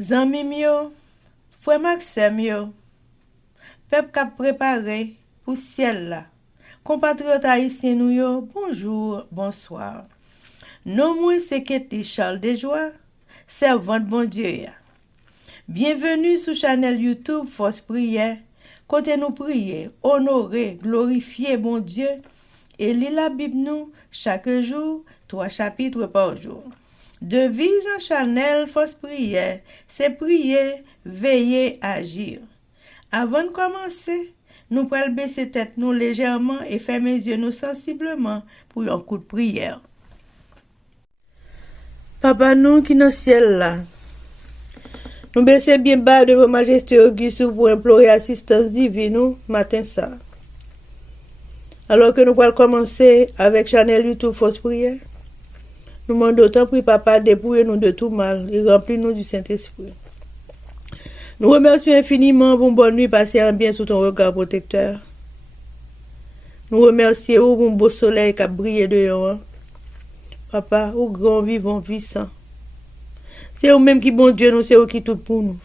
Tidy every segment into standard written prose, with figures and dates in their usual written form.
Zanmim yo, frère Maxime yo, peuple k'ap préparé pour ciel là. Compatriotes haïtiens nous yo, bonjour, bonsoir. Non moi c'est Ketty Charles Desjoie, servante bon Dieu ya. Bienvenue sur channel YouTube Force Prière, côté nous prier, honorer, glorifier bon Dieu et lire la Bible nous chaque jour, 3 chapitres par jour. Devise en channel Force Prière, c'est prier, veiller, agir. Avant de commencer, nous pouvons baisser tête nous légèrement et fermer les yeux nous sensiblement pour un coup de prière. Papa nous qui dans le ciel là, nous baissons bien bas devant Majesté Auguste pour implorer assistance divine nous matin ça. Alors que nous allons commencer avec channel YouTube Force Prière, nous demandons autant pour Papa dépouiller nous de tout mal et remplir nous du Saint-Esprit. Nous remercions infiniment pour une bonne nuit passée en bien sous ton regard protecteur. Nous remercions pour un beau soleil qui a brillé dehors. Papa, au grand vivant puissant. C'est vous-même qui bon Dieu nous, c'est vous qui tout pour nous.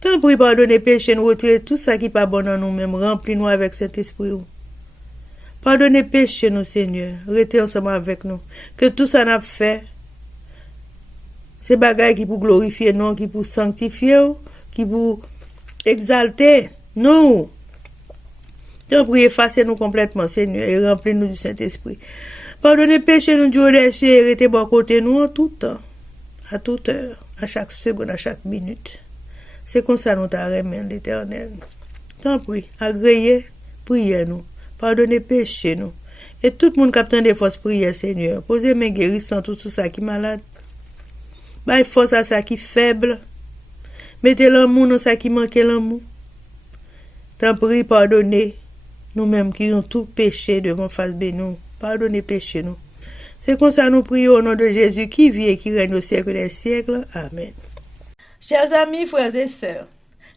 Tant pis pardonner péché, nous retirer tout ça qui n'est pas bon en nous-mêmes, remplis-nous avec cet esprit. Pardonnez péché nous, Seigneur, restez ensemble avec nous. Que tout ça n'a fait, c'est bagaille qui pour glorifier, non, qui pour sanctifier, qui pour exalter, non. Donc, priez, effacez-nous complètement, Seigneur, et remplis-nous du Saint-Esprit. Pardonnez péché nous, Dieu, et restez bon côté nous en tout temps, à toute heure, à chaque seconde, à chaque minute. C'est comme ça nous t'arrêtons, l'Éternel. Tant pis, agréez, priez nous. Pardonnez péché nous. Et tout le monde qui a des forces prières, Seigneur. Posez mes guérissantes, tout ça qui est malade. Baille force à ça qui est faible. Mettez l'amour dans ça qui manque l'amour. Tant pis, pardonnez nous-mêmes qui ont tout péché devant face de nous. Pardonnez péché nous. C'est comme ça nous prions au nom de Jésus qui vit et qui règne au siècle des siècles. Amen. Chers amis, frères et sœurs,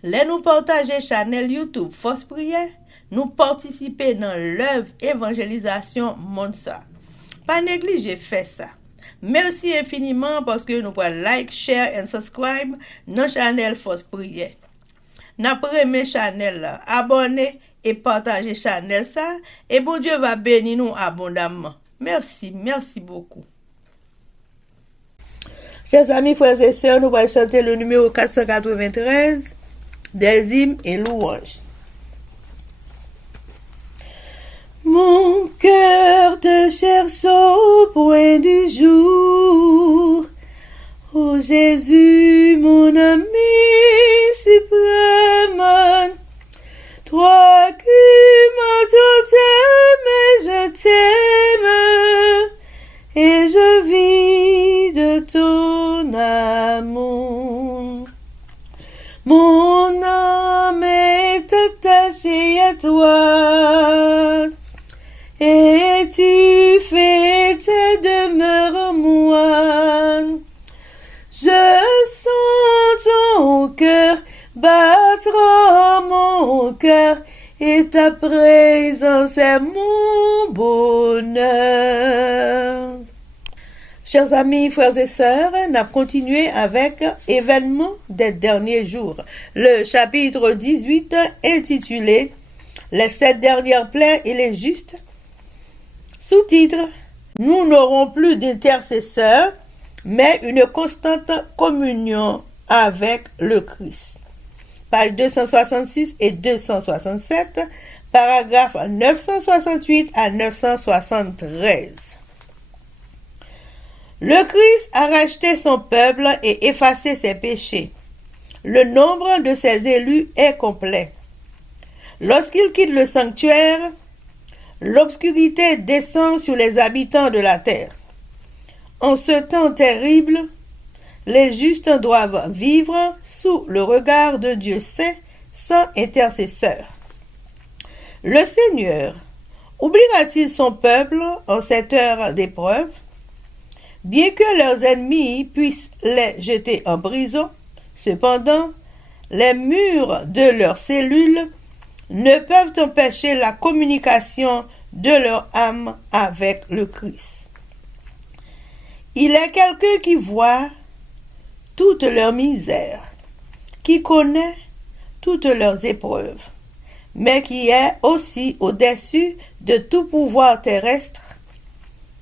laissez-nous partager channel YouTube Force Prière. Nous participer dans l'œuvre évangélisation monde ça. Pas négliger faire ça. Merci infiniment parce que nous pouvons like, share et subscribe dans channel Force Prière. N'après mes channel là, abonnez et partagez channel ça et bon Dieu va bénir nous abondamment. Merci beaucoup. Chers amis, frères et sœurs, nous allons chanter le numéro 493 des hymnes et louanges. Mon cœur te cherche au point du jour. Ô Jésus, mon ami suprême, toi qui m'as tout aimé, je t'aime, et je vis de ton amour. Mon âme est attachée à toi. Et tu fais ta demeure en moi. Je sens ton cœur battre en mon cœur, et ta présence est mon bonheur. Chers amis, frères et sœurs, nous avons continué avec événements des derniers jours. Le chapitre 18 intitulé Les 7 dernières plaies et les justes. Sous-titre, nous n'aurons plus d'intercesseurs, mais une constante communion avec le Christ. Page 266 et 267, paragraphe 968 à 973. Le Christ a racheté son peuple et effacé ses péchés. Le nombre de ses élus est complet. Lorsqu'il quitte le sanctuaire, l'obscurité descend sur les habitants de la terre. En ce temps terrible, les justes doivent vivre sous le regard de Dieu saint, sans intercesseur. Le Seigneur oubliera-t-il son peuple en cette heure d'épreuve? Bien que leurs ennemis puissent les jeter en prison, cependant, les murs de leurs cellules ne peuvent empêcher la communication de leur âme avec le Christ. Il est quelqu'un qui voit tout toute leur misère, qui connaît toutes leurs épreuves, mais qui est aussi au-dessus de tout pouvoir terrestre.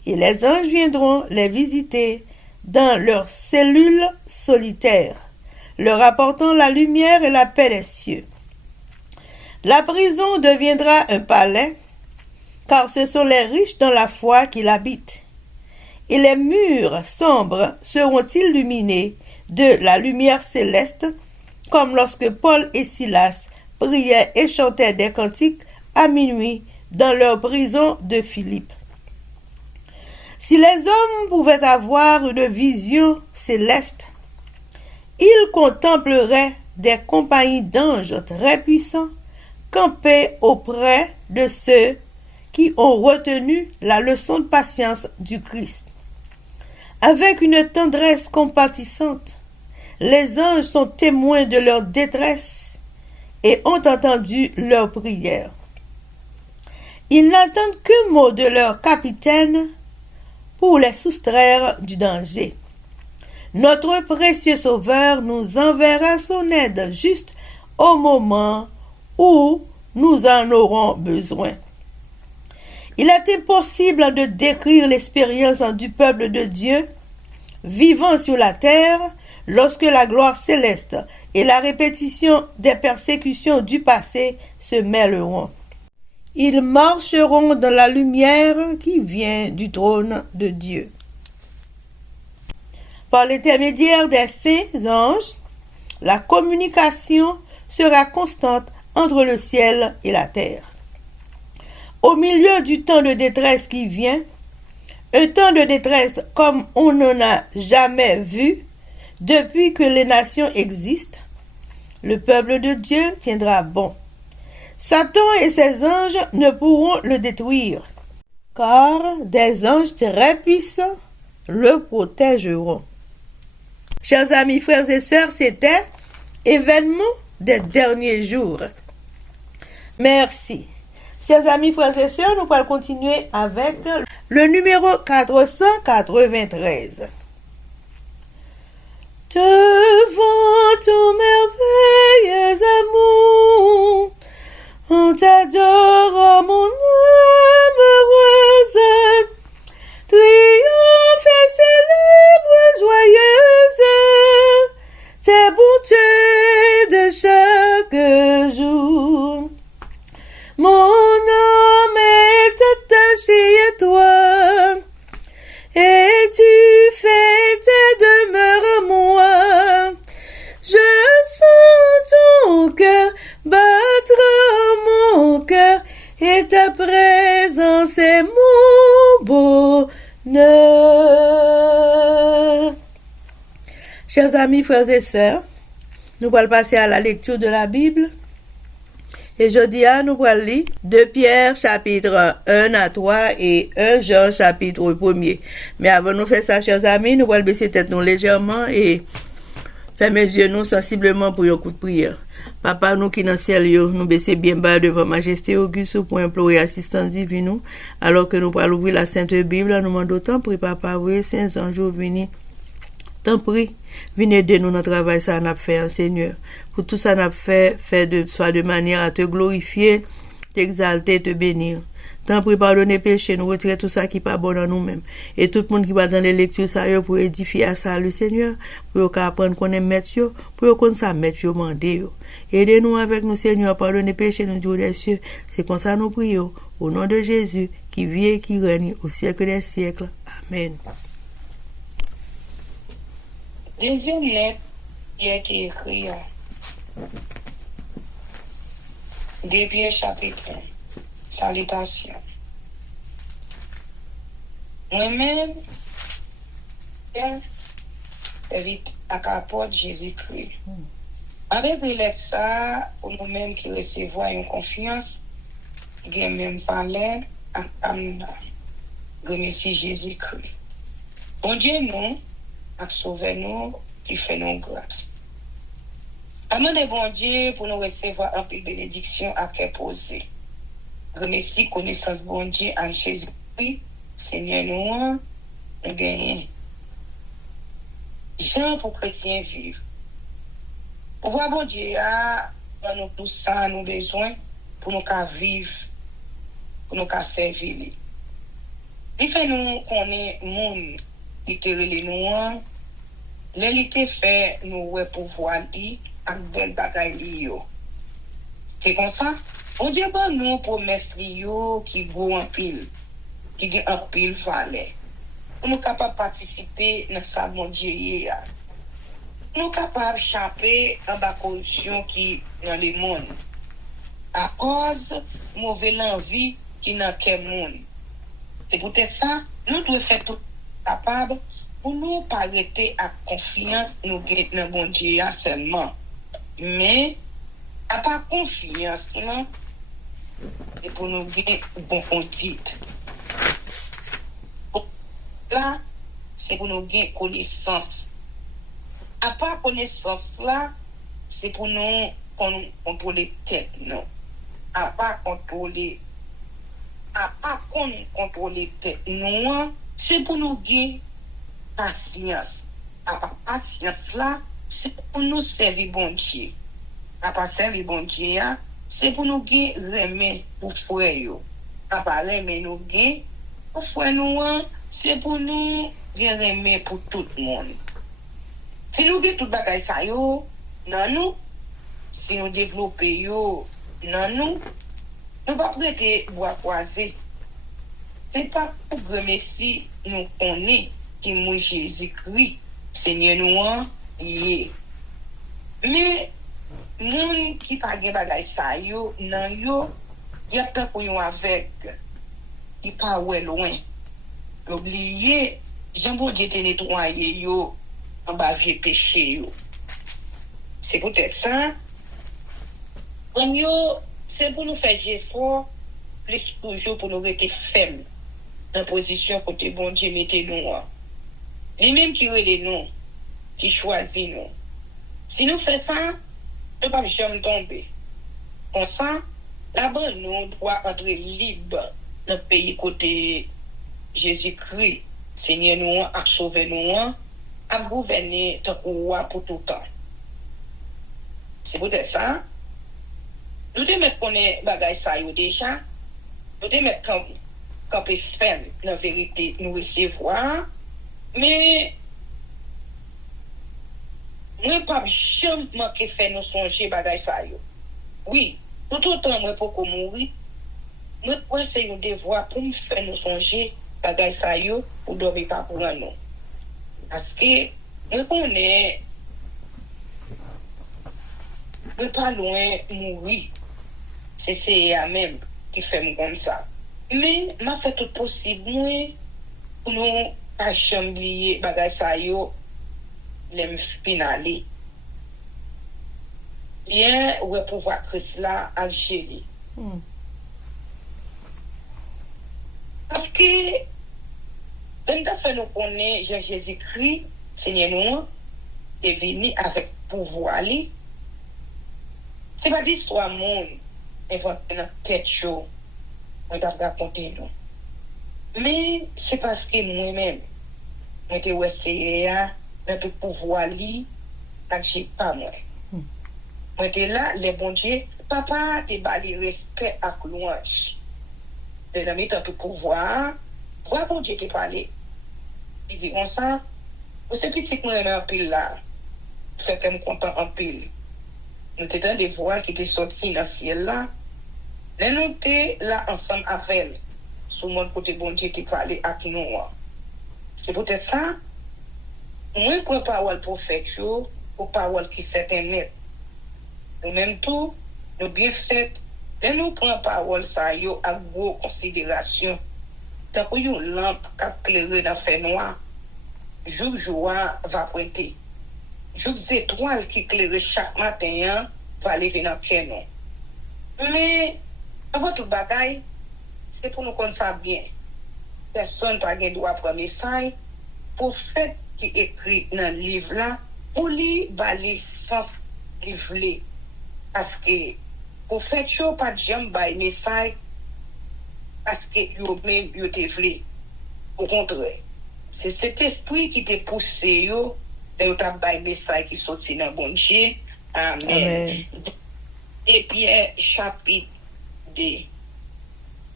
Et les anges viendront les visiter dans leurs cellules solitaires, leur apportant la lumière et la paix des cieux. La prison deviendra un palais, car ce sont les riches dans la foi qui l'habitent. Et les murs sombres seront illuminés de la lumière céleste, comme lorsque Paul et Silas priaient et chantaient des cantiques à minuit dans leur prison de Philippe. Si les hommes pouvaient avoir une vision céleste, ils contempleraient des compagnies d'anges très puissants campés auprès de ceux qui ont retenu la leçon de patience du Christ. Avec une tendresse compatissante, les anges sont témoins de leur détresse et ont entendu leurs prières. Ils n'attendent qu'un mot de leur capitaine pour les soustraire du danger. Notre précieux Sauveur nous enverra son aide juste au moment où nous en aurons besoin. Il est impossible de décrire l'expérience du peuple de Dieu vivant sur la terre lorsque la gloire céleste et la répétition des persécutions du passé se mêleront. Ils marcheront dans la lumière qui vient du trône de Dieu. Par l'intermédiaire des saints anges, la communication sera constante entre le ciel et la terre. Au milieu du temps de détresse qui vient, un temps de détresse comme on n'en a jamais vu depuis que les nations existent, le peuple de Dieu tiendra bon. Satan et ses anges ne pourront le détruire, car des anges très puissants le protégeront. Chers amis, frères et sœurs, c'était événement des derniers jours. Merci. Chers amis, frères et sœurs, nous allons continuer avec le numéro 493. Devant ton merveilleux amour, on t'adore, mon âme heureuse, triomphe et célèbre joyeuse, tes bontés de chaque jour. Mon âme est attachée à toi, et tu fais tes demeures à moi. Je sens ton cœur battre mon cœur, et ta présence est mon bonheur. Chers amis, frères et sœurs, nous allons passer à la lecture de la Bible. Et aujourd'hui, nous allons lire 2 Pierre chapitre 1 à 3 et 1 Jean chapitre 1er. Mais avant de faire ça, chers amis, nous allons baisser tête nous légèrement et fermer les yeux nous sensiblement pour un coup de prière. Papa, nous qui dans le ciel, nous baissons bien bas devant Majesté Auguste pour implorer assistance divine, alors que nous allons ouvrir la Sainte Bible, nous demandons tant prie, Papa, oui, saints anges, venez. Tant prie, viens aider nous dans le travail ça n'a fait, Seigneur. Pour tout ça n'a fait soit de manière à te glorifier, t'exalter, te bénir. Tant prie, pardonner péché, nous retirer tout ça qui n'est pas bon dans nous-mêmes. Et tout le monde qui va dans les lectures ça pour édifier à ça le Seigneur, pour apprendre qu'on aime mettre, pour qu'on ça mettre mandé. Aidez-nous avec nous, Seigneur, pardonner péché, nous Dieu des cieux. C'est comme ça nous prions, au nom de Jésus, qui vit et qui règne au siècle des siècles. Amen. Deuxième lettre qui a été écrite. 2 Pierre chapitre 1. Salutation. Moi-même, vite à apôtre Jésus-Christ. Avec les lettres ça, pour nous-mêmes qui recevons une confiance, qui a même valeur à âme. Remercie Jésus-Christ. Bon Dieu, nous, à sauver nous, qui fait nos grâces. Amende bon Dieu pour nous recevoir un peu de bénédiction à qu'elle poser. Remercie connaissance bon Dieu en Jésus-Christ, Seigneur nous gagnons. gens pour chrétiens vivre. Pour voir bon Dieu, nous tout ça, nous besoin pour nous qu'à vivre, pour nous qu'à servir. Il fait nous connaître monde qui te relè nous, l'élite fait nous ouais pouvoir dit avec belle bagaille li yo. C'est comme ça. On dit bon nous promesse li yo qui gros en pile, qui gen en pile valeur. Nous capable participer dans ça mon Dieu ya. Nous capable échapper en bas corruption qui dans le monde à cause mauvaise envie qui dans quel monde. C'est peut-être ça nous devons faire tout capable pour nous pas arrêter à confiance nous dans bon Dieu seulement. Mais à pas confiance non et pour nous gagner bon conduite. Là, c'est pour nous gagner connaissance. À part connaissance là, c'est pour nous contrôler tête, non. À part contrôler tête, non, c'est pour nous gagner patience. À part patience là, c'est pour nous servir bon Dieu. À part servir bon Dieu, c'est pour nous gagner remet pour frère yo. À part remet nous gagner pour frère nous, c'est pour nous remet pour tout le monde. Si nous avons tout le bagage ça yo, non nous, si nous développons yo, non nous, nous pas prêter bois croisé. C'est pas pour que Messie nous connaît qui mou Jésus-Christ, Seigneur nous yé. Mais moun qui pas gen bagage ça yo, non yo, y a tant pour yon avec qui pas ouais loin. Oublier, Jean-Bon Dieu te nettoyer yo en bas vieux péché yo. C'est peut-être ça. C'est pour nous faire effort, plus toujours pour nous rester fermes dans la position côté bon Dieu mettez nous. Les mêmes qui relèvent nous, qui choisissent nous. Si nous faisons ça, nous ne pouvons jamais tomber. Comme ça, là-bas, nous devons entrer libre dans le pays côté Jésus-Christ. Seigneur nous a sauvé nous, a gouverné pour tout le temps. C'est peut-être ça. Nous devons mettre qu'on est bagage ça déjà. Nous devons mettre camper ferme dans la vérité, nous recevoir. Mais nous ne pouvons jamais manquer faire nous songer bagage ça. Oui, tout autant moi pour mourir. Nous essayons de voir pour me faire nous songer bagage ça pour dormir pas pour nous. Parce que nous connaissons nous pas loin mourir. C'est ça même qui fait comme ça. Mais m'a fait tout possible pour nous pas jamais oublier bagage ça les finale. Bien ouais pouvoir Christ là à gérer. Parce que quand t'as fait nous connaître Jésus-Christ, Seigneur nous est venu avec pouvoir li. C'est pas d'histoire monde inventé dans tête chaud. On t'a raconté nous. Mais c'est parce que moi-même moi t'ai essayé dans tout pouvoir li, que j'ai pas moi. Moi t'ai là les bon Dieu, papa t'ai bali respect à louange. De la mettre tout pouvoir, voir bon Dieu t'ai parlé. Il dit comme ça, vous c'est petit moi en pile là. Fait que me content en pile. Nous t'étions des voix qui étaient sorties dans le ciel là. Nous étions là ensemble avec elle. Sous mon côté bon Dieu t'ai parlé à nous. C'est peut-être ça. Moi pour parole prophète pour parole qui certainement. Nous même tout, nous bien fait. Et nous prenons parole ça yo à gros considération. Tant que une lampe qui éclaire dans fait noir, jour va pointer. Jour étoile qui éclaire chaque matin va lever dans canon. Mais votre bagaille, c'est pour nous connaître ça bien. Personne pas gain droit prendre message pour fait qui écrit dans le livre là pour lui baler sens livre parce que pour faire chaud pas jamais bail message parce que yo même yo te vle au contraire c'est cet esprit qui te poussé yo Et t'a bay message qui sorti dans bon Dieu. Amen. Amen. Et Pierre chapitre 2.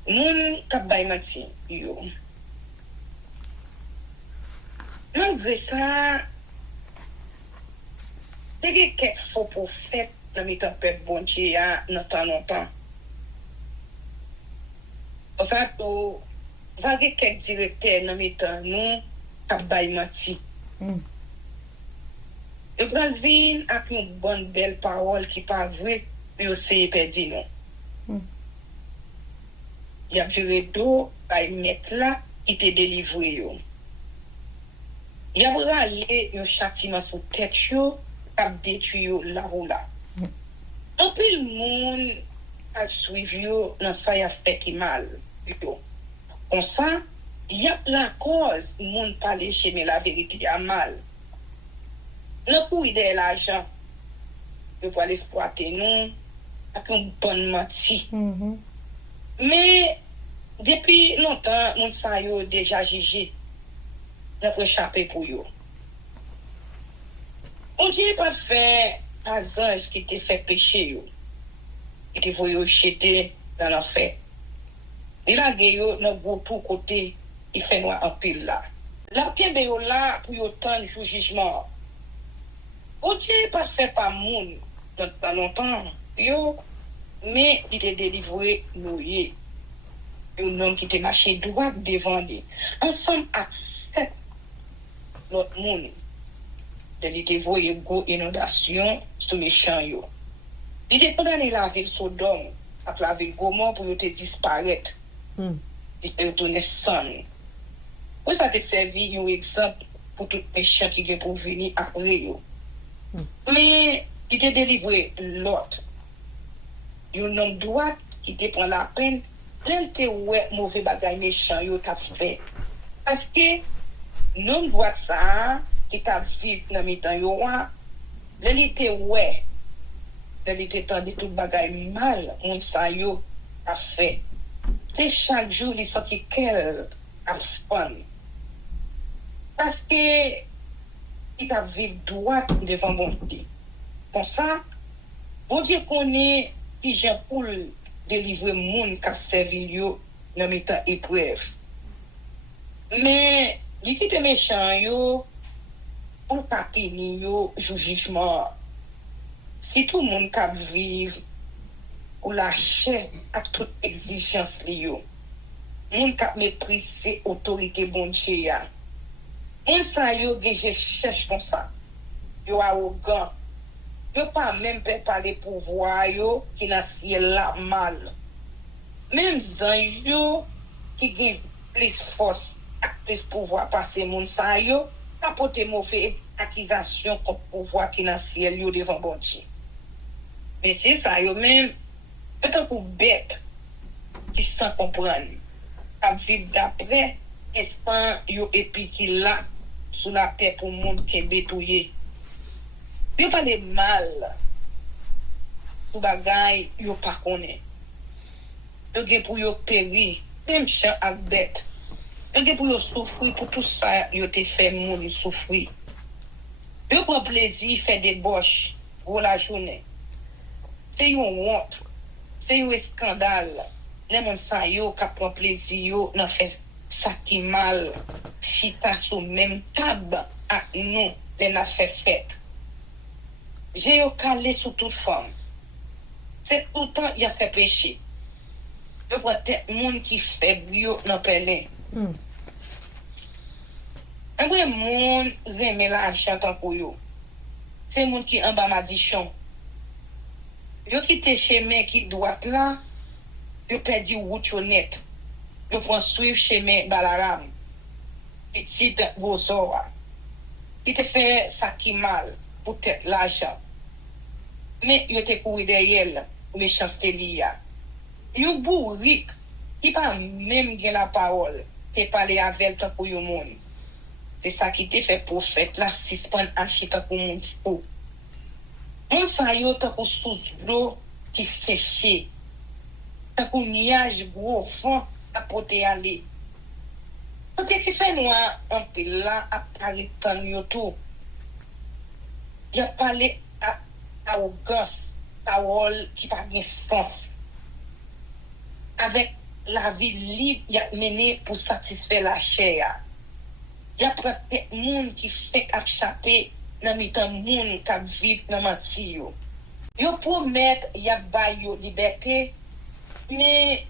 Moun k'ap bay mati yo. Malgré ça, il y a quelques faux prophètes dans le peuple bon Dieu dans temps longtemps. Pour ça, il y a quelques directeurs dans le temps nous k'ap bay mati. Et pour venir avec une bonne belle parole qui pas vraie, puis aussi perdu non. Il y a viré d'eau à mettre là qui te délivré yo. Il y a râlé un châtiment sur tête yo, qui détruit yo là ou là. Un peu le monde a suivi yo dans ça y a fait qui mal. Comme ça, il y a la cause le monde parler chez mais la vérité a mal. Non pour aider l'argent, il faut l'exploiter nous avec un bon menti. Mais depuis longtemps, moun sa yo déjà jugé. N'a pas échappé pour yo. On dit pas fait pas ange qui te fait péché yo. Et te voyo jeter dans l'enfer. Il a yo dans gros tout côté, il fait noir en pile là. La pied yo là pour yo tant jugement. On dit pas fait pas moun dans longtemps yo, mais il est délivré nous y. Un homme qui te marché droit devant lui. Ensemble avec 7 l'autre monde. Il était voyé go inondation sous méchant yo. Il était condamné la ville Sodome, avec la ville Gomorrhe pour te disparaître. Il était retourné sans. Pour ça te servi un exemple pour tout méchant qui est pour venir après yo. Mais il te délivré l'autre. Un homme droit qui te prend la peine. Plein te ouais mauvais bagay méchant yo t'a fait parce que non droit ça qui t'a vivre dans mi temps yo l'élite ouais l'élite tandis tout bagay mal on ça yo a fait c'est chaque jour il sorti quel a fun parce que il t'a vivre droit devant bon Dieu comme ça bon Dieu connaît qui j'ai pour délivrer moun qui servi yo dans mes temps épreuve. Mais il qui te méchant yo pour tapini yo jugement. Si tout moun k'ap vivre ou lâcher à toute exigence li yo. Moun k'ap mépriser autorité bon Dieu ya. Moun sa yo gèje cherche comme ça. Yo arrogant. Yo pas même pas parler pouvoir yo qui dans ciel là mal. Même zanj yo qui gagne plus force, plus pouvoir passer moun sa yo, apporter mauvais accusation contre pouvoir qui dans ciel yo devant bon Dieu. Mais c'est ça yo même peut-être pour bête qui sans comprendre. A vivre d'après instant yo et puis qui là sous la terre pour monde qui est bétouillé. Yo pas de mal pour bagay yo pas connaît. Yo gen pour yo périr, même chan ak bête. Yo gen pour yo souffrir pour tout ça yo te fait moun souffrir. Yo prend plaisir faire des débauche pour la journée. C'est yon honte, c'est yon scandale. Les moun sa yo ka prend plaisir yo nan fait ça qui mal. Chita sou même table ak nous les n'a fait fête. J'ai eu calé sur toute forme. C'est tout le temps il a fait péché. Je vois des gens qui fait bio dans pelé. Un vrai monde remet l'argent tant pour yo. C'est monde qui en bas maldiction. Yo quitte chemin qui droite là, yo perdu route net. Yo prend suivre chemin Balaram. Petit Bozoa. Qui te fait ça qui mal pour tête l'argent. Mais yo te couru derrière méchanceté liya. Yo bourrique qui pas même gen la parole, te parler avec toi pour yo monde. C'est ça qui te fait prophète la suspend achita pour moun fou. On sa yo ta pour sous l'eau qui séché. Ta pour nuage gros fond à porter aller. Peut-être qui fait noir un peu là à parler tant yo tout. il a parlé à Auguste, parole qui n'a pas de sens. Avec la vie libre, il a mené pour satisfaire la chair. Il y a peut-être des gens qui fait échapper dans les gens qui vivent dans le mentir. Ils promettent qu'il y a une liberté, mais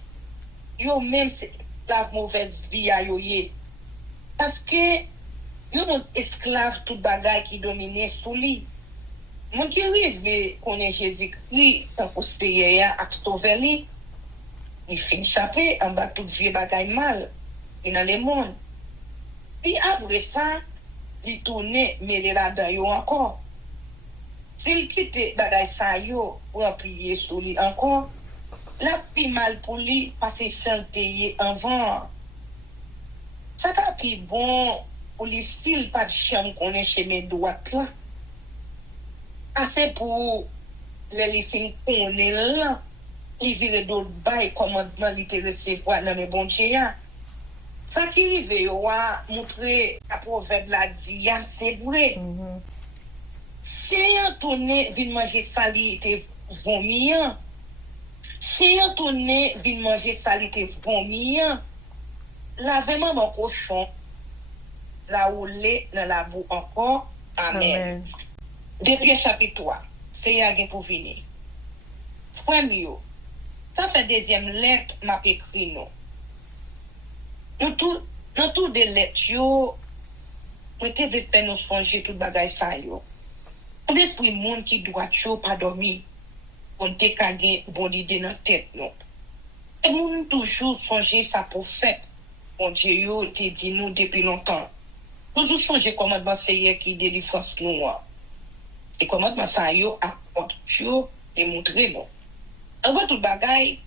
yo même c'est la mauvaise vie à yo yé. Parce que yo mon esclave tout bagay qui domine sous lui. Mon qui arrive connaît Jésus-Christ tant que c'est à sauver lui. Il fait échapper en bas tout vieux bagay mal et dans le monde. Puis après ça, il tourne mêler là-dedans yo encore. S'il quitte bagay ça yo pour appuyer sur lui encore, la plus mal pour lui parce qu'il chantait avant. Ça t'a plus bon pour lui s'il pas de chambre qu'on est chez mes droites là. Assez pour les laisser qu'on est là. Il vire d'autres bails commandement littéraire pour dans mes bons dieux. Ça qui arrive yo a montrer à proverbe la dit c'est vrai. Si on tourne vinn manger sali te vomir. Si on tourne vinn manger sali te vomir. Lavez-moi mon cochon. La roulé dans la boue encore. Amen. Depuis chapitre 3, c'est y a pour venir. Frère mio, ça fait deuxième lettre m'a écrit nous. Dans tout des lettres yo, on te veut faire nous songer tout bagay ça yo. Tout l'esprit monde qui doit yo pas dormir. On te kage bon idée dans tête non. Et nous toujours songer sa prophète. Bon Dieu yo te dit nous depuis longtemps. Toujours songer commandement c'est qui délivrance nous. Et commandement ça yo apporte yo et montrer nous. Avant tout bagay,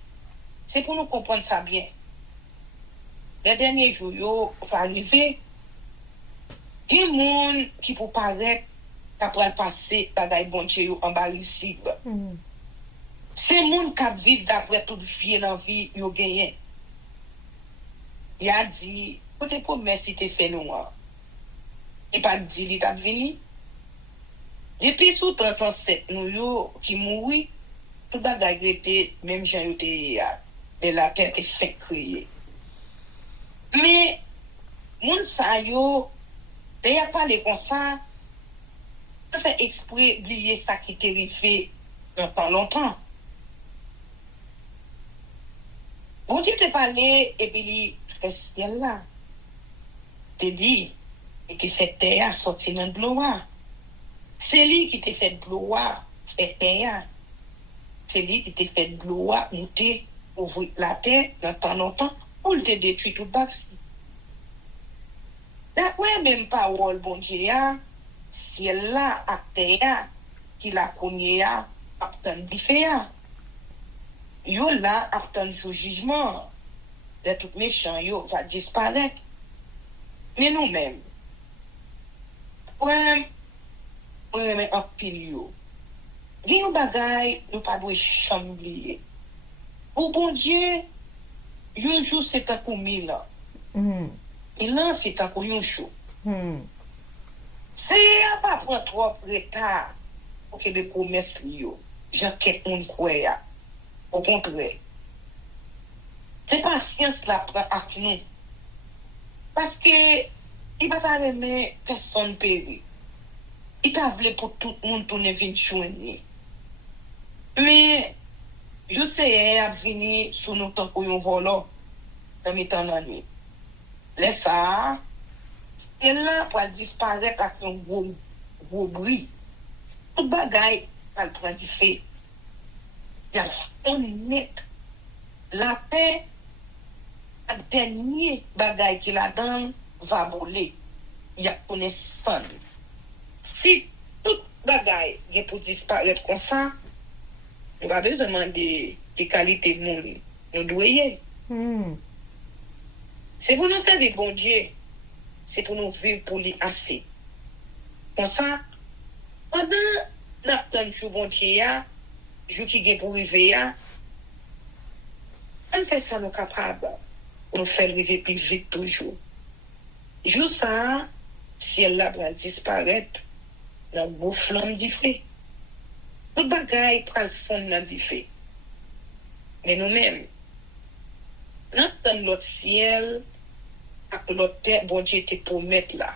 c'est pour nous comprendre ça bien. Les derniers jours yo va arriver. Des gens qui pour paraître après passer bagay bon Dieu yo embarrassable. C'est moun qui vivent d'après toute vie dans vie yo gagné. Il a dit, côté promesse si te fait nous. Il pas dit il t'a venu. Depuis sous 37 nous yo qui mouri, tout bagay était même gens yo de la terre est fait créer. Mais moun sa yo d'ailleurs parler comme ça, on fait exprès oublier ça qui t'est arrivé longtemps. Bon Dieu te parlé et puis il fait là. Te dit, et te fait terre sortir dans de l'eau. C'est lui qui te fait de l'eau, fait terre. C'est lui qui te fait de l'eau, monter, ouvrir la terre dans longtemps, pour te détruire tout le bagage. D'après même parole, bon Dieu, c'est là à terre qui la connaît, à tant différent. Yo là, attend le jugement de tout méchant, yo va disparaître. Mais nous-mêmes, on remet un pile yo. Il y a un bagay, nous pas de chambler. Au bon Dieu, un jour c'est un coup 1000 ans. Et là, c'est un coup un jour. C'est pas prendre trop retard pour que les promesses yo. J'enquête mon croya. Au contraire. C'est patience la prend avec nous. Parce que il va pas aimer personne périr. Il t'a voulu pour tout le monde tourner venir joindre. Mais je sais à venir sur nos temps pour un volant dans mes temps la nuit. Laisse ça. Et là pour disparaître avec un gros bruit. Tout bagaille va prendre du fait. Il y a honnête. La paix, le dernier bagaille qu'il a donné va brûler. Il y a connaissance. Si tout bagaille est pour disparaître comme ça, on va besoin demander des qualités de monde. Nous devons. C'est pour nous servir bon Dieu. C'est pour nous vivre pour lui assez. Comme ça, pendant notre temps bon Dieu, jour qui est pour arriver, on fait ça nous capables. On fait arriver plus vite toujours. Jour ça, si elle là va disparaître, Nan gros flamme di fè. Tout bagay pral fond nan di fè. Mais nous-mêmes, nan tan l'autre ciel, ak l'autre terre, bon Dieu te promet là.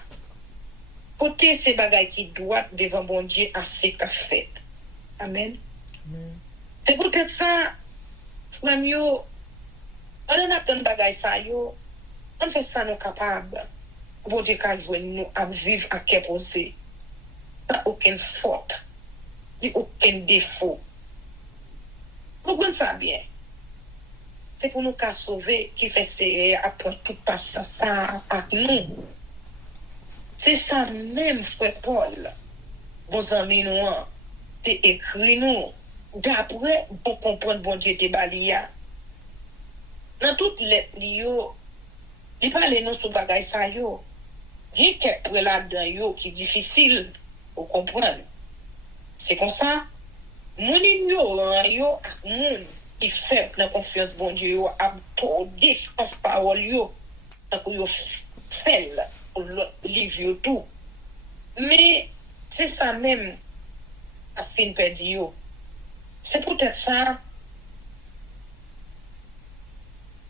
Côté ces bagay qui doit devant bon Dieu assez qu'a fait. Amen. C'est peut-être ça, frère yo, on a tant bagay ça yo, on fait ça nous capable. Bon Dieu qu'à nous à vivre à qu'est posé. Sans aucune faute, ni aucun défaut. Vous comprenez ça bien? C'est pour nous qu'à sauver, qui fait c'est après tout passe ça à nous. C'est ça même, frère Paul. Vos amis nous, t'es écrit nous. D'après, pour comprendre bon Dieu te balia. Dans toutes les yo, il parle nous sur bagay sa yo. Il y a quelques là-dedans yo qui difficile pour comprendre. C'est comme ça, mon ignorant yo ak moun qui fait dans confiance bon Dieu yo a trop distance parole yo. Donc yo fait pour le livre tout. Mais c'est ça même à fin perdu yo. C'est peut-être ça.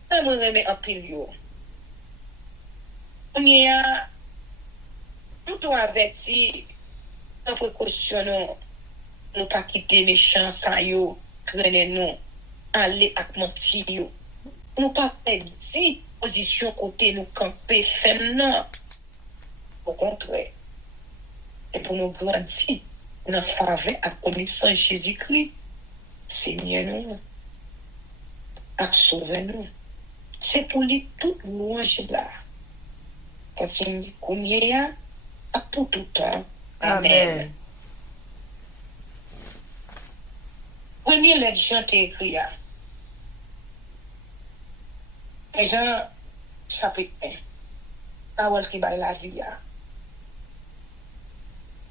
Ça me remet en pile yo. On y a tout averti en précaution nous pas quitter méchants ça yo, traîner nous aller ak menti yo. Nous pas perdre position côté nous camper ferme non. Au contraire. Et pour nous grandir dans faveur à connaissance Jésus-Christ. Seigneur nous, à sauver nous. C'est pour lui tout louange là. Continue comme il y a, à pour tout temps. Amen. Premier lettre Jean t'a écrit là. Jean chapitre 1. Parole qui baille la vie là.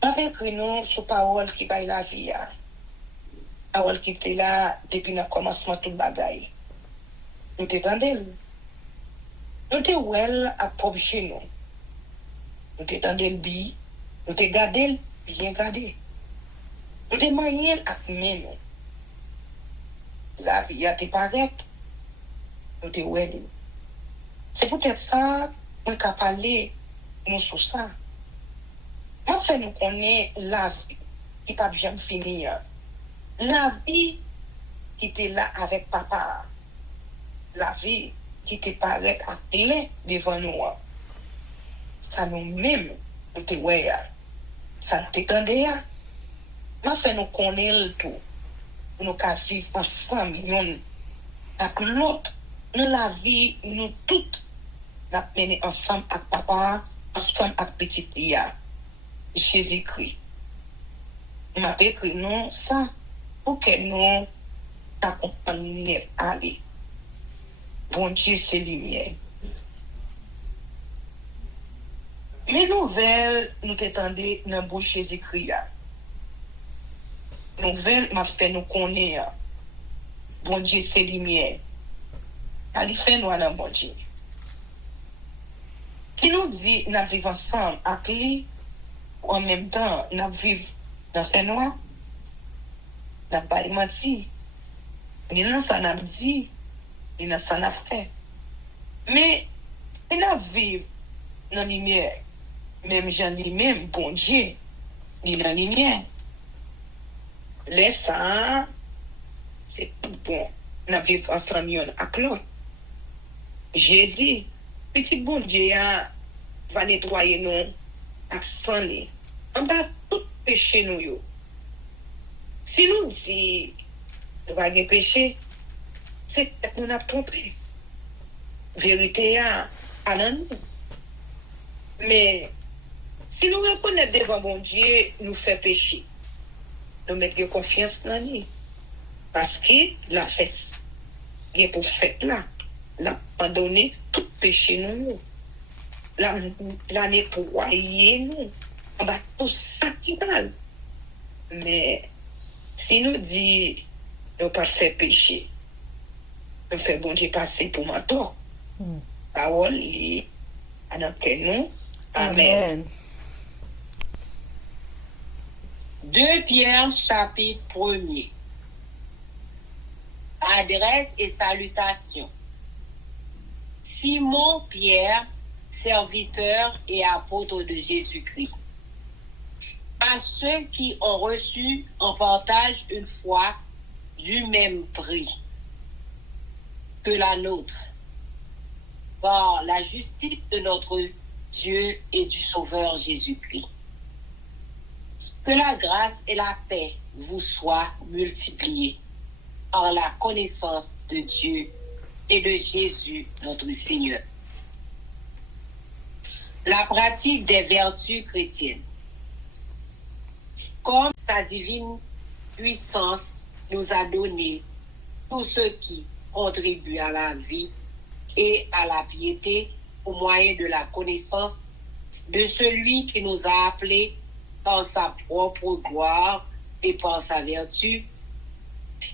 On écrit nous sur parole qui baille la vie là. Parole qui était là depuis le commencement tout bagaille. Nous t'étendons. Nous te well à propre chez nous. Nous t'étendons bien. Nous te gardons bien gardé. Nous te manions à nous. La vie a te paraît. Nous te well. C'est peut-être ça qu'on a parlé nous sur ça. En fait, nous connaissons la vie qui pas bien finir. La vie qui était là avec papa, la vie qui te paraît à télé devant nous, ça nous-mêmes, nous te voyons, ça nous t'étendait. Mais fait nous connaître tout, nous qu'à vivre ensemble, nous, avec l'autre, dans la vie, nous toutes, nous mené ensemble avec papa, ensemble avec petite Lia, Jésus-Christ. Nous avons écrit nous ça. Pour que nous t'accompagnions à aller. Bon Dieu, c'est lumière. Mais nouvelles, nous t'étendons dans le bouche Jésus-Christ. Nouvelles, m'a fait nous connaître. Bon Dieu, c'est lumière. Allez, fais-nous dans bon Dieu. Si nous disons, nous vivons ensemble, appelés, en même temps, nous vivons dans ce noir, n'a pas menti. Ni nan ça n'a dit, ni nan ça n'a fait. Mais il a vivre dans la lumière. Même j'en dis même, bon Dieu, ni dans la lumière. Laisse ça, c'est tout bon. N'a vivre ensemble avec l'autre. Jésus, petit bon Dieu, va nettoyer nous avec sang. On va tout péché nous yo. Si nous disons nous pas de péché, c'est qu'on a trompé. Vérité à nous. Mais si nous reconnaissons devant mon Dieu, nous fait péché. Nous mettons confiance dans lui. Parce que la fesse, il est pour faire là. L'a abandonné tout péché nous. La nettoyer nous. On va tout ça qui parle. Mais si nous disons, nous pas fait péché, nous fait bon Dieu passer pour mentor. Parole li, à nous. Amen. 2 Pierre chapitre 1er. Adresse et salutation. Simon Pierre, serviteur et apôtre de Jésus-Christ. À ceux qui ont reçu en partage une foi du même prix que la nôtre, par la justice de notre Dieu et du Sauveur Jésus-Christ. Que la grâce et la paix vous soient multipliées par la connaissance de Dieu et de Jésus notre Seigneur. La pratique des vertus chrétiennes. Comme sa divine puissance nous a donné tout ce qui contribue à la vie et à la piété au moyen de la connaissance de celui qui nous a appelés par sa propre gloire et par sa vertu,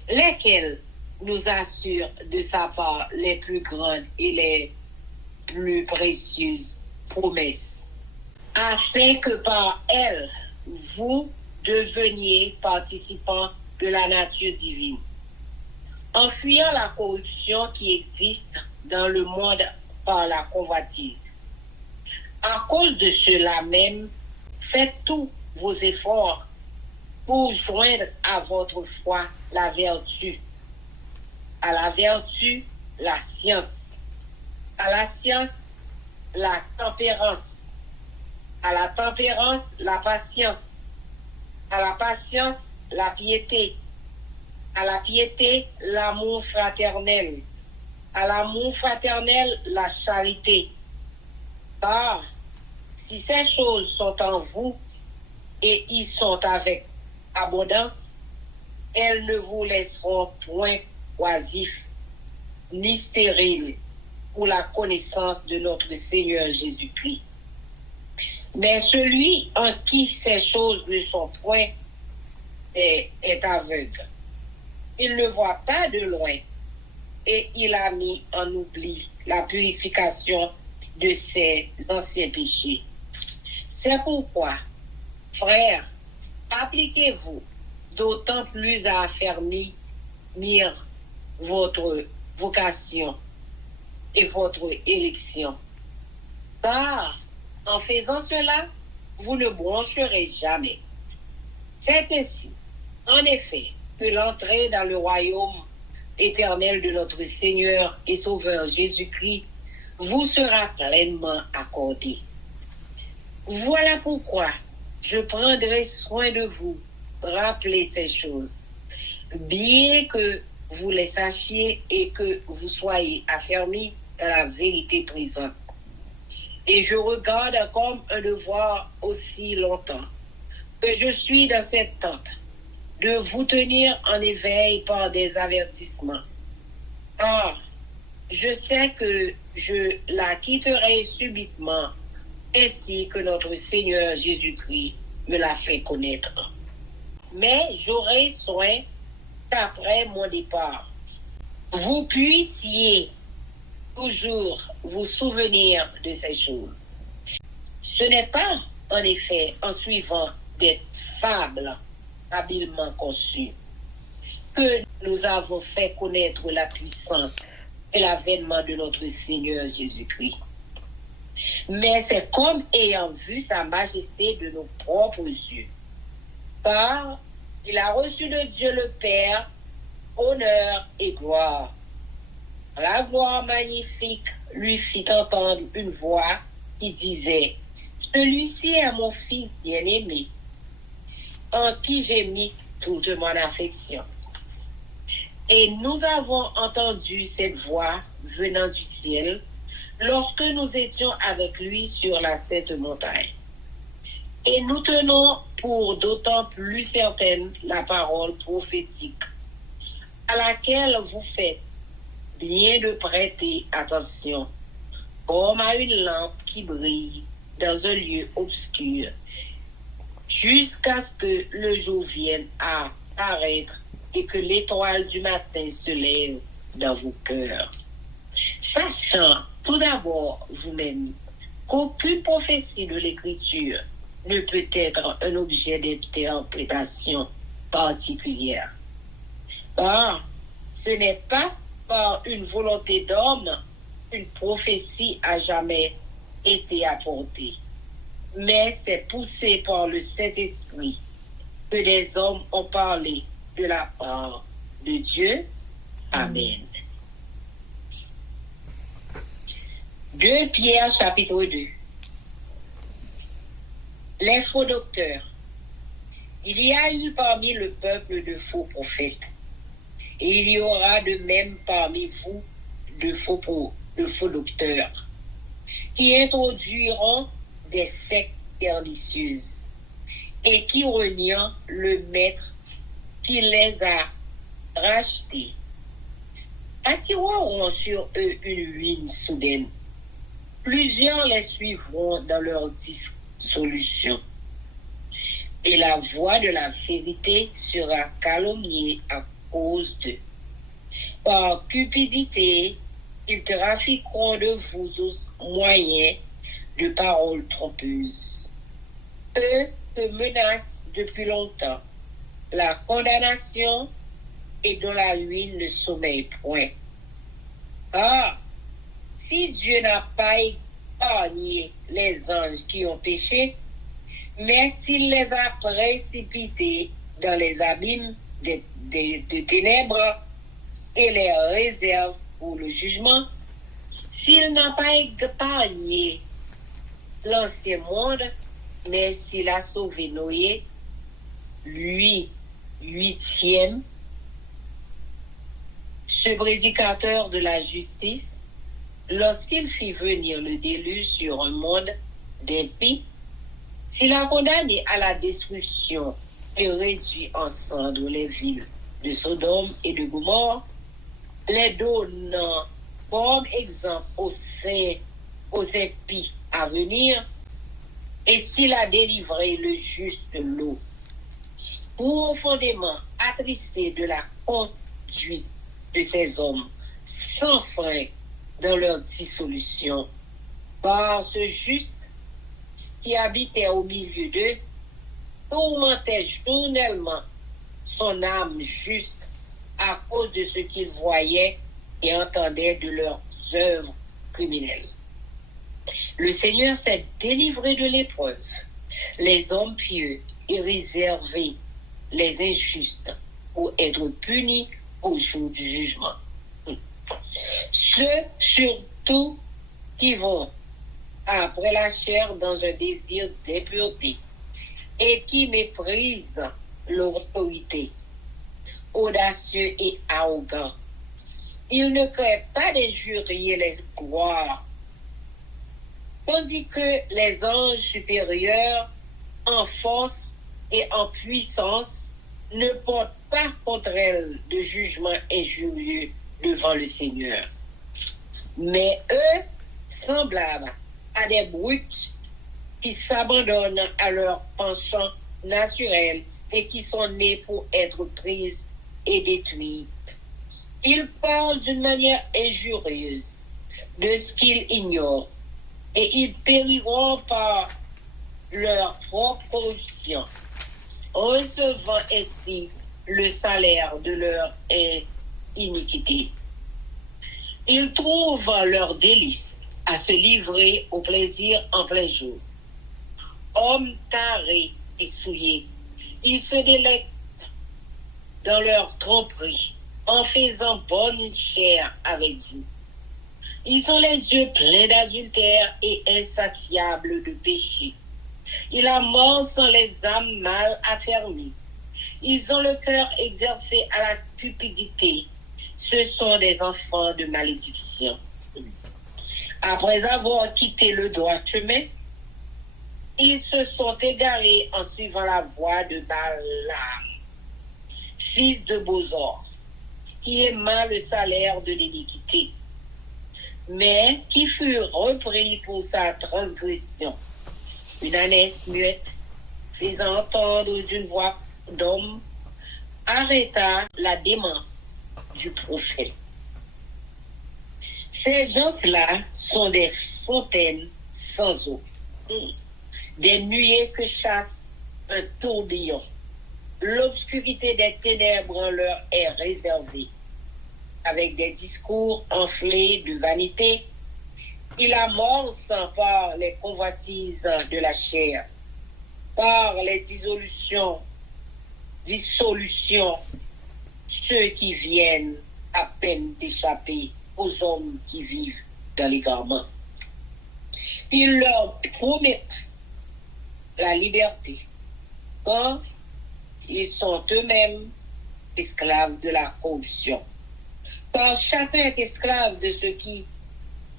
lesquels nous assurent de sa part les plus grandes et les plus précieuses promesses, afin que par elles, vous deveniez participants de la nature divine, en fuyant la corruption qui existe dans le monde par la convoitise. À cause de cela même, faites tous vos efforts pour joindre à votre foi la vertu, à la vertu la science, à la science la tempérance, à la tempérance la patience, à la patience la piété, à la piété l'amour fraternel, à l'amour fraternel la charité. Car si ces choses sont en vous et y sont avec abondance, elles ne vous laisseront point oisifs ni stériles pour la connaissance de notre Seigneur Jésus-Christ. Mais celui en qui ces choses ne sont point est aveugle. Il ne voit pas de loin et il a mis en oubli la purification de ses anciens péchés. C'est pourquoi, frères, appliquez-vous d'autant plus à affermir votre vocation et votre élection. Car, en faisant cela, vous ne broncherez jamais. C'est ainsi, en effet, que l'entrée dans le royaume éternel de notre Seigneur et Sauveur Jésus-Christ vous sera pleinement accordée. Voilà pourquoi je prendrai soin de vous rappeler ces choses, bien que vous les sachiez et que vous soyez affermis dans la vérité présente. Et je regarde comme un devoir aussi longtemps que je suis dans cette tente, de vous tenir en éveil par des avertissements. Or, je sais que je la quitterai subitement, ainsi que notre Seigneur Jésus-Christ me l'a fait connaître. Mais j'aurai soin qu'après mon départ, vous puissiez toujours vous souvenir de ces choses. Ce n'est pas, en effet, en suivant des fables habilement conçues que nous avons fait connaître la puissance et l'avènement de notre Seigneur Jésus-Christ. Mais c'est comme ayant vu sa majesté de nos propres yeux. Car il a reçu de Dieu le Père honneur et gloire. La gloire magnifique lui fit entendre une voix qui disait: celui-ci est mon fils bien-aimé, en qui j'ai mis toute mon affection. Et nous avons entendu cette voix venant du ciel lorsque nous étions avec lui sur la sainte montagne. Et nous tenons pour d'autant plus certaine la parole prophétique, à laquelle vous faites bien de prêter attention, comme à une lampe qui brille dans un lieu obscur, jusqu'à ce que le jour vienne à paraître et que l'étoile du matin se lève dans vos cœurs. Sachant tout d'abord vous-même qu'aucune prophétie de l'Écriture ne peut être un objet d'interprétation particulière. Car ce n'est pas par une volonté d'homme qu'une prophétie a jamais été apportée, mais c'est poussé par le Saint-Esprit que des hommes ont parlé de la part de Dieu. Amen. 2 Pierre chapitre 2. Les faux docteurs. Il y a eu parmi le peuple de faux prophètes, et il y aura de même parmi vous de faux docteurs, qui introduiront des sectes pernicieuses, et qui reniant le maître qui les a rachetés, attireront sur eux une ruine soudaine. Plusieurs les suivront dans leur dissolution, et la voix de la vérité sera calomniée à cause d'eux. Par cupidité, ils trafiqueront de vous au moyen de paroles trompeuses. Eux que menacent depuis longtemps la condamnation et dont la ruine ne sommeille point. Ah, si Dieu n'a pas épargné les anges qui ont péché, mais s'il les a précipités dans les abîmes de ténèbres et les réserve pour le jugement, s'il n'a pas épargné l'ancien monde, mais s'il a sauvé Noé, lui, 8e, ce prédicateur de la justice, lorsqu'il fit venir le déluge sur un monde d'impies, s'il a condamné à la destruction et réduit en cendres les villes de Sodome et de Gomorrhe, les donnant comme exemple aux impies à venir, et s'il a délivré le juste lot, profondément attristé de la conduite de ces hommes sans frein dans leur dissolution, par ce juste qui habitait au milieu d'eux, tourmentait journellement son âme juste à cause de ce qu'il voyait et entendait de leurs œuvres criminelles. Le Seigneur s'est délivré de l'épreuve, les hommes pieux et réservé les injustes pour être punis au jour du jugement. Ceux surtout qui vont après la chair dans un désir d'impureté et qui méprisent l'autorité, audacieux et arrogants. Ils ne créent pas d'injurier les gloires, tandis que les anges supérieurs, en force et en puissance, ne portent pas contre elles de jugement injurieux devant le Seigneur. Mais eux, semblables à des brutes qui s'abandonnent à leurs penchants naturels et qui sont nés pour être prises et détruites. Ils parlent d'une manière injurieuse de ce qu'ils ignorent et ils périront par leur propre corruption, recevant ainsi le salaire de leur iniquité. Ils trouvent leur délice à se livrer au plaisir en plein jour. Hommes tarés et souillés, ils se délectent dans leur tromperie en faisant bonne chère avec vous. Ils ont les yeux pleins d'adultère et insatiables de péché. Ils amorcent les âmes mal affermies. Ils ont le cœur exercé à la cupidité. Ce sont des enfants de malédiction. Après avoir quitté le droit chemin, ils se sont égarés en suivant la voie de Balaam, fils de Bosor, qui aima le salaire de l'iniquité, mais qui fut repris pour sa transgression. Une ânesse muette, faisant entendre d'une voix d'homme, arrêta la démence du prophète. Ces gens-là sont des fontaines sans eau, des nuées que chasse un tourbillon. L'obscurité des ténèbres leur est réservée. Avec des discours enflés de vanité, il amorce par les convoitises de la chair, par les dissolutions, ceux qui viennent à peine d'échapper aux hommes qui vivent dans l'égarement. Il leur promet la liberté, quand ils sont eux-mêmes esclaves de la corruption. Quand chacun est esclave de ce qui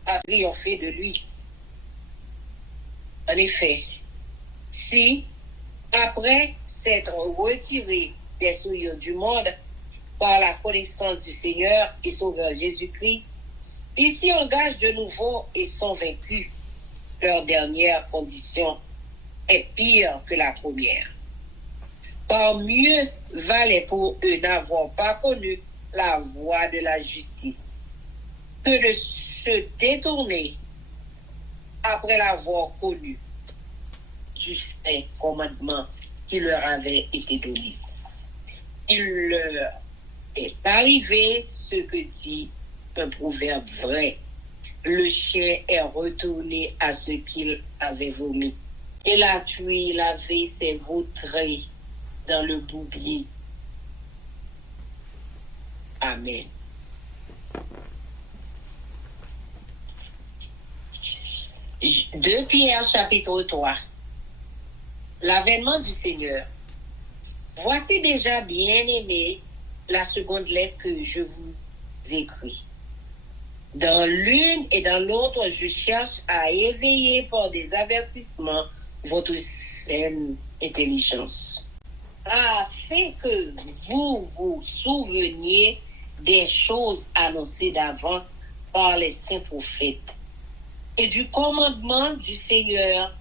a triomphé de lui. En effet, si, après s'être retiré des souillures du monde par la connaissance du Seigneur et Sauveur Jésus-Christ, ils s'y engagent de nouveau et sont vaincus, leur dernière condition est pire que la première. Car mieux valait pour eux n'avoir pas connu la voie de la justice que de se détourner après l'avoir connu du saint commandement qui leur avait été donné. Il leur est arrivé ce que dit un proverbe vrai. Le chien est retourné à ce qu'il avait vomi. Et la truie lavée s'est vautrée dans le boubier. Amen. De Pierre chapitre 3. L'avènement du Seigneur. Voici déjà, bien-aimé, la seconde lettre que je vous écris. Dans l'une et dans l'autre, je cherche à éveiller par des avertissements votre saine intelligence, afin que vous vous souveniez des choses annoncées d'avance par les saints prophètes et du commandement du Seigneur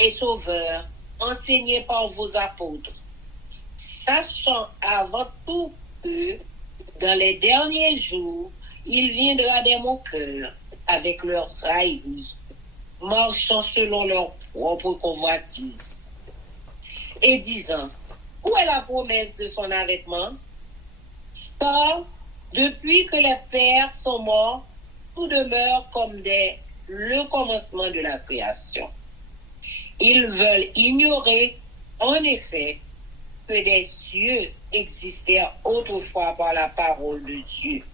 et Sauveur enseigné par vos apôtres, sachant avant tout que dans les derniers jours, il viendra des moqueurs avec leurs railleries, marchant selon leur propre convoitise, et disant, où est la promesse de son avènement? Car depuis que les pères sont morts, tout demeure comme dès le commencement de la création. Ils veulent ignorer, en effet, que des cieux existèrent autrefois par la parole de Dieu.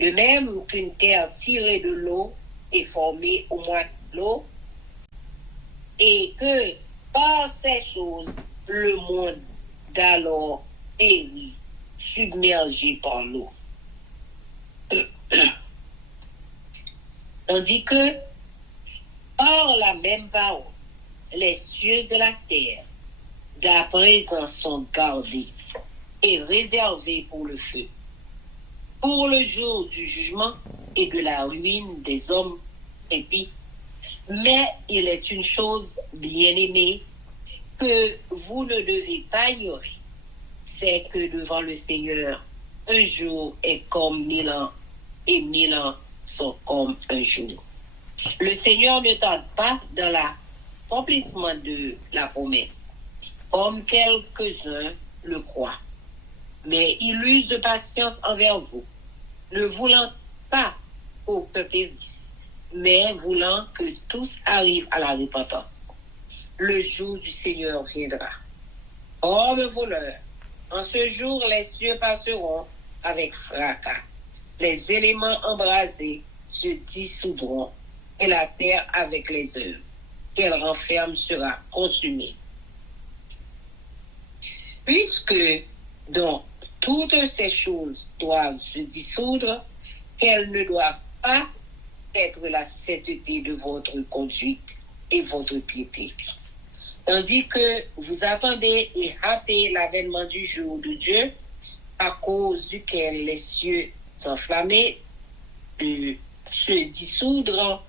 De même qu'une terre tirée de l'eau est formée au moins de l'eau, et que par ces choses, le monde d'alors périt, submergé par l'eau. Tandis que, par la même parole, les cieux de la terre, d'à présent sont gardés et réservés pour le feu, pour le jour du jugement et de la ruine des hommes impies. Mais il est une chose, bien-aimée, que vous ne devez pas ignorer, c'est que devant le Seigneur, un jour est comme 1000 ans, et 1000 ans sont comme un jour. Le Seigneur ne tarde pas dans l'accomplissement de la promesse, comme quelques-uns le croient, mais il use de patience envers vous, ne voulant pas qu'aucun périsse, mais voulant que tous arrivent à la repentance. Le jour du Seigneur viendra. Homme voleur, en ce jour les cieux passeront avec fracas, les éléments embrasés se dissoudront, et la terre avec les œuvres qu'elle renferme sera consumée. Puisque donc toutes ces choses doivent se dissoudre, qu'elles ne doivent pas être la sainteté de votre conduite et votre piété. Tandis que vous attendez et hâtez l'avènement du jour de Dieu, à cause duquel les cieux enflammés se dissoudront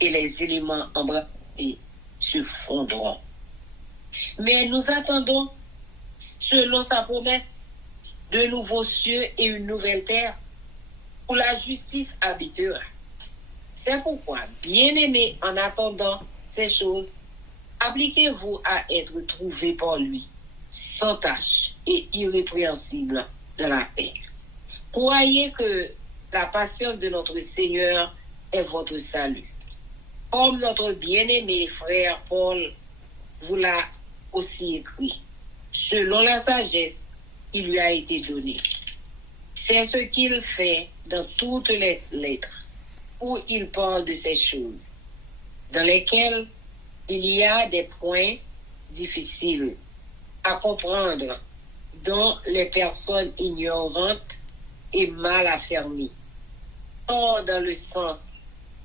et les éléments embrasés se fondront. Mais nous attendons, selon sa promesse, de nouveaux cieux et une nouvelle terre, où la justice habitera. C'est pourquoi, bien-aimés, en attendant ces choses, Appliquez-vous à être trouvé par lui, sans tache et irrépréhensible dans la paix. Croyez que la patience de notre Seigneur est votre salut. Comme notre bien-aimé frère Paul vous l'a aussi écrit, selon la sagesse qui lui a été donnée. C'est ce qu'il fait dans toutes les lettres où il parle de ces choses, dans lesquelles il y a des points difficiles à comprendre, dont les personnes ignorantes et mal affermies, tant dans le sens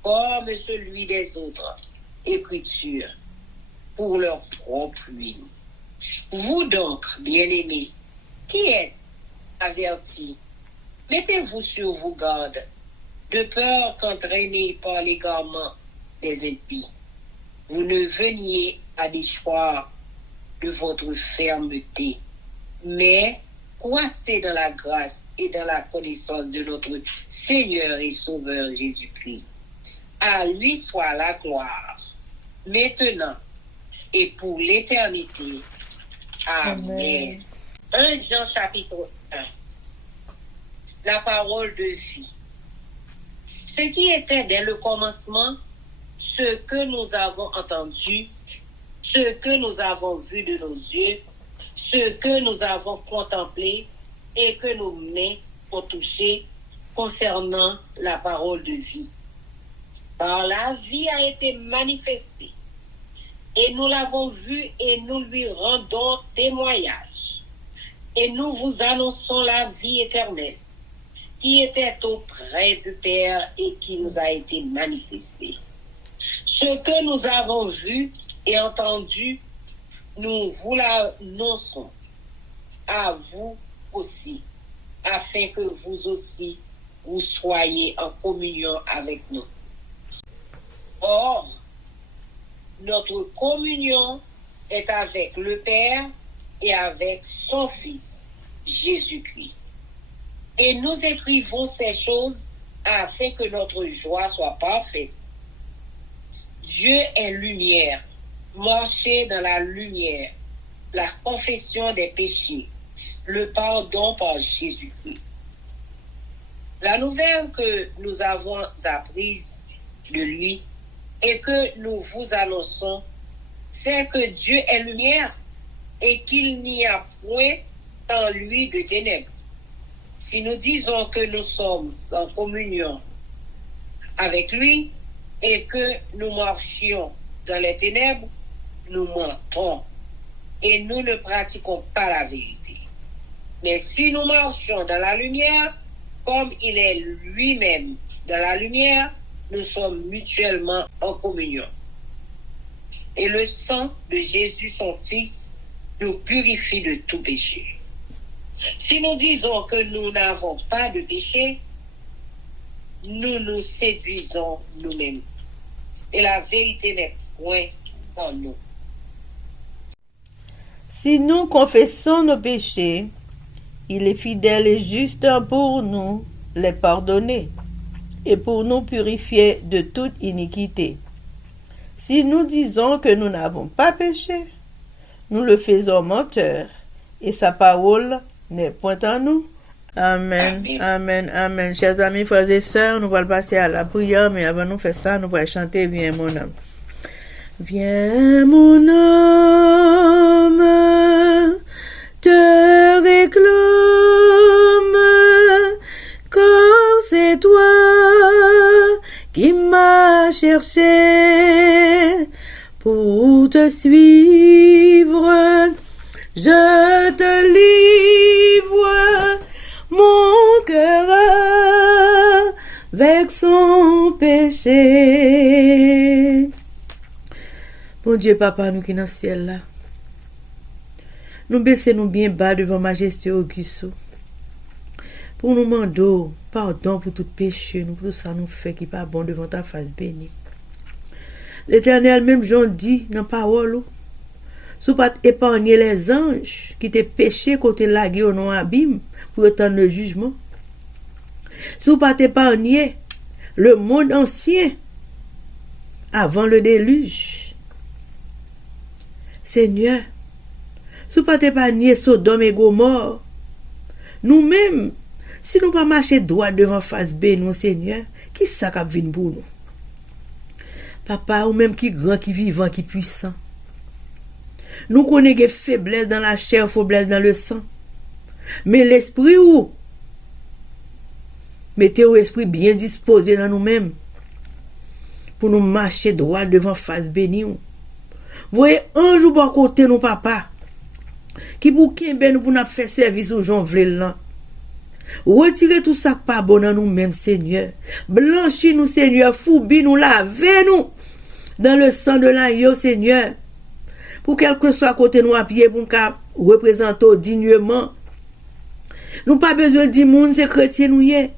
comme celui des autres écritures, pour leur propre huile. Vous donc, bien-aimés, qui êtes avertis, mettez-vous sur vos gardes, de peur qu'entraînés par l'égarement des impies, vous ne veniez à déchoir de votre fermeté, mais croissez dans la grâce et dans la connaissance de notre Seigneur et Sauveur Jésus-Christ. À lui soit la gloire, maintenant et pour l'éternité. Amen. 1 Jean chapitre 1. La parole de vie. Ce qui était dès le commencement, ce que nous avons entendu, ce que nous avons vu de nos yeux, ce que nous avons contemplé et que nos mains ont touché concernant la parole de vie. Car la vie a été manifestée et nous l'avons vue et nous lui rendons témoignage. Et nous vous annonçons la vie éternelle qui était auprès du Père et qui nous a été manifestée. Ce que nous avons vu et entendu, nous vous l'annonçons à vous aussi, afin que vous aussi, vous soyez en communion avec nous. Or, notre communion est avec le Père et avec son Fils, Jésus-Christ. Et nous écrivons ces choses afin que notre joie soit parfaite. Dieu est lumière. Marchez dans la lumière, la confession des péchés, le pardon par Jésus-Christ. La nouvelle que nous avons apprise de lui et que nous vous annonçons, c'est que Dieu est lumière et qu'il n'y a point en lui de ténèbres. Si nous disons que nous sommes en communion avec lui et que nous marchions dans les ténèbres, nous mentons et nous ne pratiquons pas la vérité. Mais si nous marchons dans la lumière, comme il est lui-même dans la lumière, nous sommes mutuellement en communion. Et le sang de Jésus, son Fils, nous purifie de tout péché. Si nous disons que nous n'avons pas de péché, nous nous séduisons nous-mêmes. Et la vérité n'est point en nous. Si nous confessons nos péchés, il est fidèle et juste pour nous les pardonner et pour nous purifier de toute iniquité. Si nous disons que nous n'avons pas péché, nous le faisons menteur et sa parole n'est point en nous. Amen, amen, amen. Chers amis, frères et sœurs, nous allons passer à la prière, mais avant de faire ça, nous allons chanter Viens mon âme. Viens mon âme, te réclame, car c'est toi qui m'as cherché pour te suivre. Je te livre mon cœur avec son péché. Bon Dieu, Papa, nous qui dans le ciel là, nous baissons bien bas devant Majesté Auguste pour nous demander pardon pour tout péché, nous pour tout ça nous fait qui pas bon devant ta face bénie. L'Éternel même Jean dit dans la parole, si pas épargner les anges qui t'ont péché côté lagué au nom abîme pour attendre le jugement, si pas épargner le monde ancien avant le déluge, Seigneur, si pas te pas nier Sodome et Gomorre, nous-mêmes, si nous pas marcher droit devant face B, nous, Seigneur, qui ça qui vient pour nous? Papa, ou même qui grand, qui vivant, qui puissant. Nous connaissons faiblesse dans la chair, faiblesse dans le sang. Mais l'esprit où? Mettez au esprit bien disposé dans nous-mêmes pour nous marcher droit devant face béni. Vous voyez, un jour par côté nous papa qui pour nous pour nous faire service aux gens v'lè. Retirez tout ça pas bon dans nous-mêmes, Seigneur. Blanchis nous, Seigneur, foubi nous, lavez nous dans le sang de l'agneau, Seigneur. Pour quel que soit côté nous à pied pour nous représenter dignement. Nous pas besoin de dire moun c'est chrétien nous y.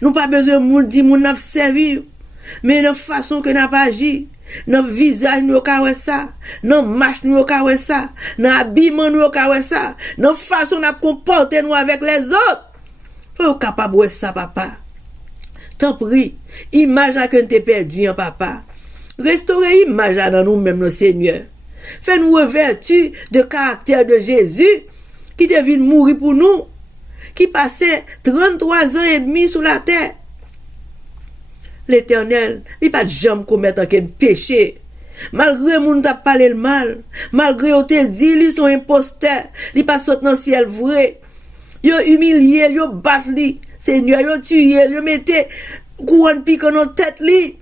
Nous pas besoin de dire moun n'a servi. Mais de façon que n'a pas agi, notre visage nous ka ça, notre marche nous ka ça, notre habillement nous ka ça, notre façon de comporter nous avec les autres. Faut capable de ça papa. T'en prie, image que nous t'ai perdu papa. Restaurer image dans nous-mêmes nos Seigneur. Fais-nous revêtir de caractère de Jésus qui est venu mourir pour nous, qui passait 33 ans et demi sur la terre. L'Éternel, il pas de jamais commettre un péché. Malgré moun t'a parlé le mal, malgré on te dit ils sont imposteurs, il pas sorti dans le ciel vrai. Yo humilié, yo battu li, Seigneur, yo tué, yo mette couronne pique dans tête li.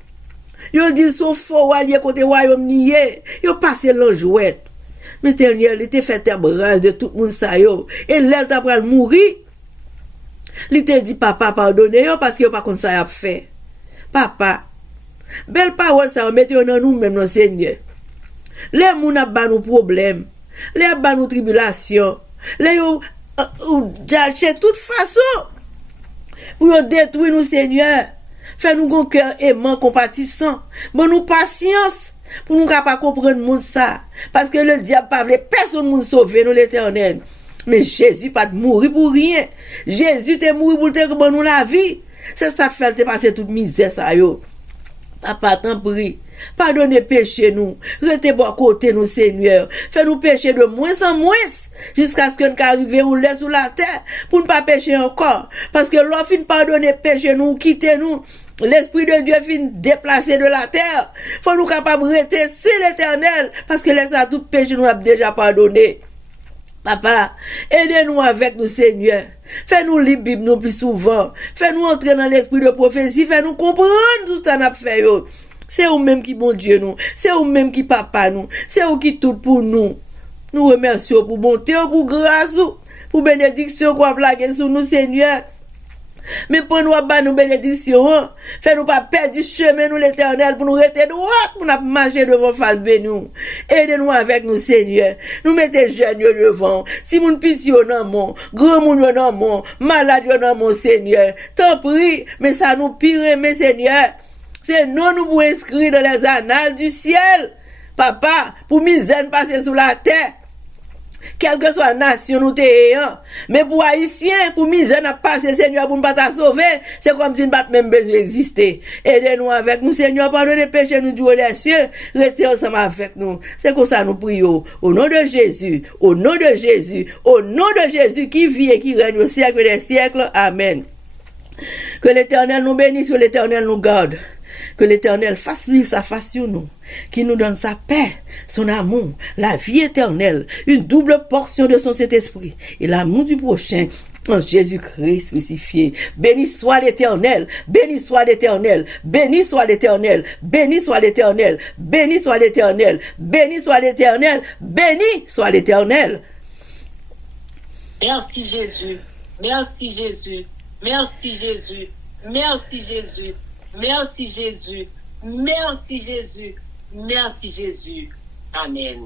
Yo dit son faux allié côté royaume nié, yo passé l'enjouette. Mais Seigneur, il te fait terre de tout moun sa yo et l'elle t'a pral mourir. Il te dit papa pardonnez yo parce que yo pas comme ça y a fait. Papa, belle parole ça mettez dans nous même non Seigneur. Les moun a ba nous problème, les ba nous tribulation, les yo chercher toute façon pour détruire nous Seigneur. Fais nous un cœur aimant, compatissant, bon nous patience pour nous capable comprendre monde ça parce que le diable pas veut personne nous sauver nous l'Éternel. Mais Jésus pas de mourir pour rien. Jésus t'est mort pour te donner nous la vie. C'est ça qui fait te passer toute misère ça yo. Papa t'en prie, pardonnez péché nous, restez bon côté nous Seigneur, fais-nous pécher de moins en moins jusqu'à ce que nous arrivions ou laisse sur la terre pour ne pas pécher encore parce que l'on fin pardonner péché nous, quitter nous, l'esprit de Dieu fin déplacer de la terre. Faut nous capable rester sur l'Éternel parce que laisse tout péché nous a déjà pardonné. Papa, aidez-nous avec nous, Seigneur. Fais-nous lire la Bible nous plus souvent. Fais-nous entrer dans l'esprit de prophétie. Fais-nous comprendre tout ça n'a fait. C'est vous-même qui bon Dieu nous. C'est vous-même qui papa nous. C'est vous qui tout pour nous. Nous remercions pour bonté, pour grâce, pour bénédiction qu'on a plaqué sur nous, Seigneur. Mais pour nous avoir nos bénédictions, fais-nous pas perdre du chemin, nous l'Éternel, pour nous rester droit, pour nous marcher devant face bénou. Aidez-nous avec nous, Seigneur. Nous mettez jeunes devant. Si nous pitié dans mon, grand moun dans mon, malade dans mon, Seigneur. T'en prie, mais ça nous pire, mais Seigneur. C'est nous pour inscrire dans les annales du ciel. Papa, pour misère passer sous la terre. Quelle que soit la nation nous t'ayons. Mais pour Haïtiens, pour misère n'a passé, Seigneur, pour ne pas t'a sauver, c'est comme si nous n'avons même besoin d'exister. Aidez-nous avec nous, Seigneur, pardonnez péché nous du haut des cieux, restez ensemble avec nous. C'est comme ça nous prions. Au nom de Jésus, au nom de Jésus, au nom de Jésus qui vit et qui règne au siècle des siècles. Amen. Que l'Éternel nous bénisse, que l'Éternel nous garde. Que l'Éternel fasse vivre sa face sur nous, qui nous donne sa paix, son amour, la vie éternelle, une double portion de son Saint-Esprit et l'amour du prochain en Jésus-Christ crucifié. Béni soit l'Éternel, béni soit l'Éternel, béni soit l'Éternel, béni soit l'Éternel, béni soit l'Éternel, béni soit l'Éternel, béni soit l'Éternel. Merci Jésus, merci Jésus, merci Jésus, merci Jésus. Merci Jésus, merci Jésus, merci Jésus. Amen.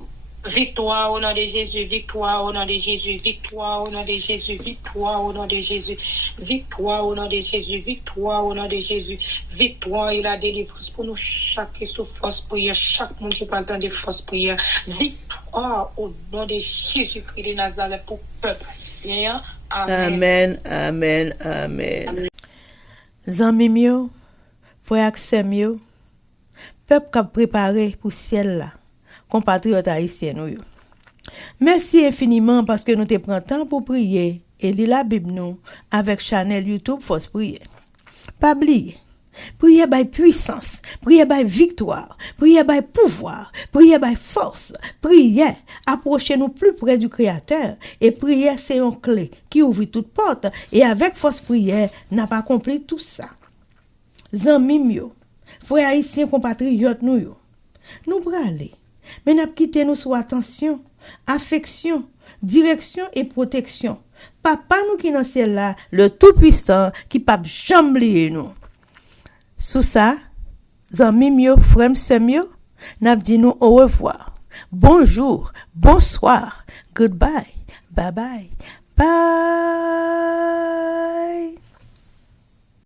Victoire au nom de Jésus, victoire au nom de Jésus, victoire au nom de Jésus, victoire au nom de Jésus, victoire au nom de Jésus, victoire au nom de Jésus, victoire et la délivrance pour nous chaque souffrance prière, chaque monde qui parle de force prière, victoire au nom de Jésus-Christ de Nazareth pour le peuple haïtien. Amen, amen, amen. Zanmim frère Axem peuple qui préparé pour ciel là compatriotes haïtiens nous Merci infiniment parce que nous te prenons temps pour prier et lire la Bible nous avec channel YouTube Force Prière. Pas oublier. Prière by puissance, prière by victoire, prière by pouvoir, prière by force, prière, approchez-nous plus près du Créateur et prière c'est une clé qui ouvre toute porte et avec force prière n'a pas accompli tout ça. Zanmim yo, frères haïtiens compatriotes nous yo, nous braler, mais n'a quitté nous sous attention, affection, direction et protection. Papa nous qui dans ciel là, le tout-puissant qui pas jamais oublier nous. Sous ça, zanmim yo, frère sœm yo, n'a dit nous au revoir. Bonjour, bonsoir, goodbye, bye bye, bye.